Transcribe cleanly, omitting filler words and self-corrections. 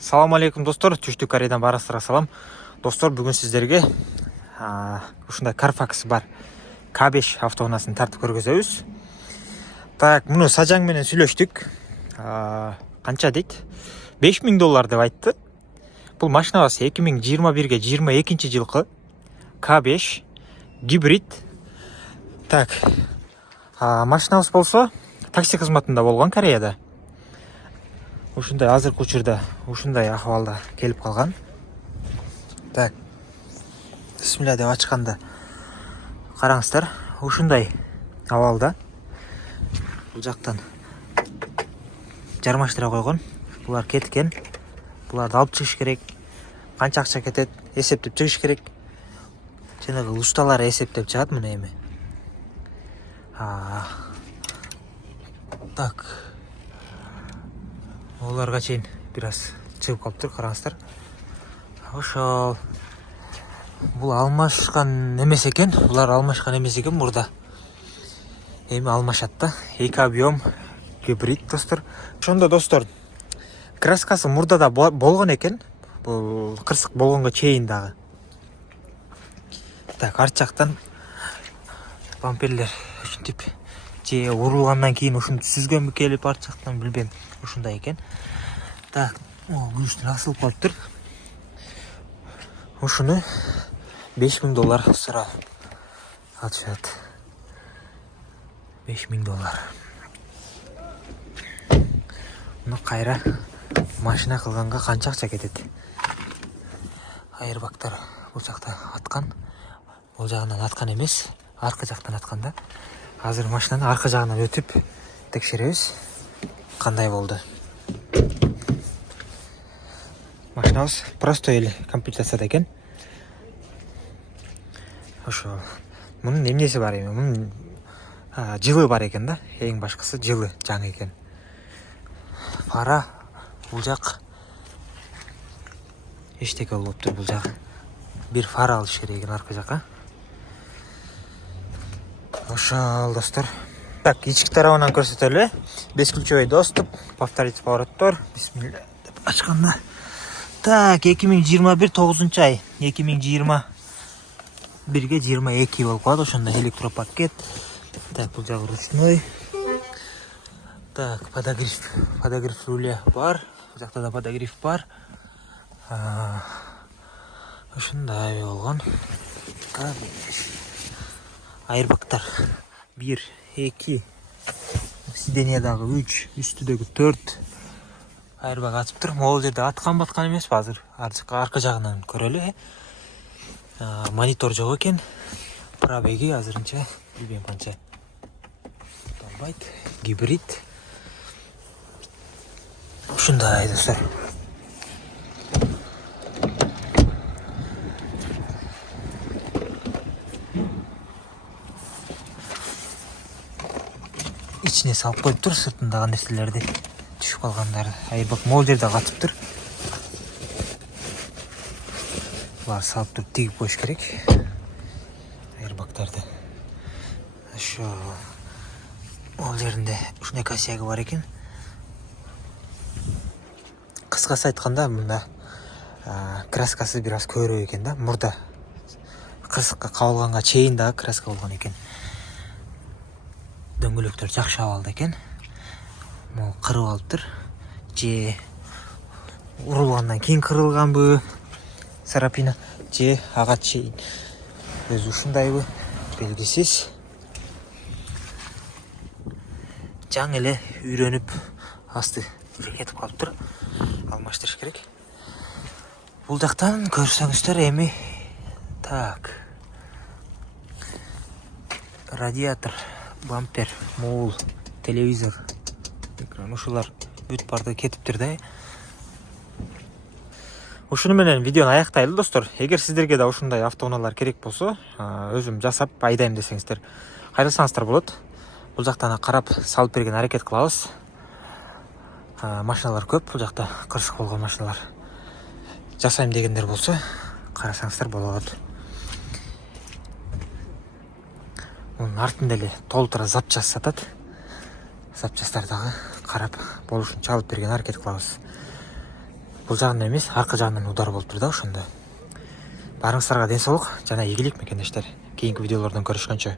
Салам алейкум достор, Түштүк Кореядан барасыздар салам. Достор, бүгін сіздерге ушундай Carfax бар K5 автоунаасын тартып көргөзөбүз. Так, муну Сажаң менен сүйлөштүк. Канча дейт? $5000 деп айтты. Бул машинабыз 2021-ге 22-жылкы K5 гибрид. Так, машинабыз болсо такси кызматында болгон Кореяда. Ушундай азыркы учурда ушундай акыбалда келип калган. Так. Бисмилля деп ачканда караңыздар, ушундай абалда. Бул жактан жармаштыра койгон. Булар кеткен. Буларды алып чыгыш керек. Канча акча кетет, эсептеп чыгыш керек. Жанагы усталар эсептеп чыгат мына эми. Так. Оларга чейин бир аз чыгып калыптыр, караңыздар. Ошол. Бул алмашкан эмес экен. Булар алмашкан эмес экен мурда. Эми алмашат да. Эки объем гибрид достор. Ошондо достор, краскасы мурда да болгон экен. Бул кырсык болгонго чейин дагы. Так, арт жактан бамперлер ушинтип же урулгандан кийин ушинтип сүзгөнбү келип арт жактан билбейм. Ушундай экен. Так, күрүштөр асылып калыптыр. Ушуну $5000 сурап атышат. $5000. Муну кайра машина кылганга канча акча кетет? Айырбактар бул жакта аткан. Бул жагынан аткан эмес, аркы жактан аткан да. Азыр машинаны аркы жагынан өтүп текшеребиз. Кандай болду? Машинабыз простой эле комплектацияда экен. Ошо. Мунун эмнеси бар эми? Мунун жылы бар экен да. Эң башкысы жылы жаңы экен. Фара бул жак эчтеке болуптур бул жак. Бир фара алыш керек экен аркы жакка. Ошол достор. Так, ички тарабынан көрсөтөлү. Бесключевой доступ, повторить повороттор. Бисмилля деп ачканда. Так, 2021 9-ай. 2021-ге 22 болуп калат. Ошондо электропакет. Так, бул жагы ручной. Так, подогрев руля бар. Бул жакта да подогрев бар. Ошондой болгон. Айырбактар 1, 2, сиденьядагы 3, үстүдөгү 4 айырбак атыптыр. Могул жерде аткан эмес азыр. Аркы жагынан көрөлү. Монитор жок экен. Пробеги азырынча билбейм канча. Толбайт, гибрид. Ушундай достор. İçine салып коюптур, сыртындагы нерселерди түшүп калгандары. Айырбак могул жерде катыптыр. Булар салып туруп тигип коюш керек. Айырбактарды. Ошо могул жеринде ушундай косягы бар экен. Кыскасы айтканда, мында краскасы бир аз көбүрөөк экен да. Мурда кырсыкка кабылганга чейин дагы краска болгон экен. Дөңгөлөктөр жакшы абалда экен. Могу кырып алыптыр. Же урулгандан кийин кырылганбы сарапина, же ага чейин өзү ушундайбы белгисиз. Жаңы эле үйрөнүп асты кетип калыптыр. Алмаштырыш керек. Бул жактан көрсөңүздөр эми. Так. Радиатор, бампер, муул, телевизор, экран, ушулар бүт барды кетиптир да. Ушуну менен видеону аяктайлы достор. Эгер сиздерге да ушундай автоунаалар керек болсо, өзүм жасап айдайм десеңиздер, кайрылсаңыздар болот. Бул жактан карап салып берген аракет кылабыз. Машиналар көп, бул жакта кырсык болгон машиналар. Жасайм дегендер болсо, карасаңыздар болот. Мунун артында эле толтура запчас сатат. Запчастардагы карап болушунча алып берген аракет кылабыз. бул жагынан эмес, аркы жагынан удар болуптур да ошондо. Барыңыздарга ден соолук жана ийгилик мекендештер. Кийинки видеолордон көрүшкөнчө.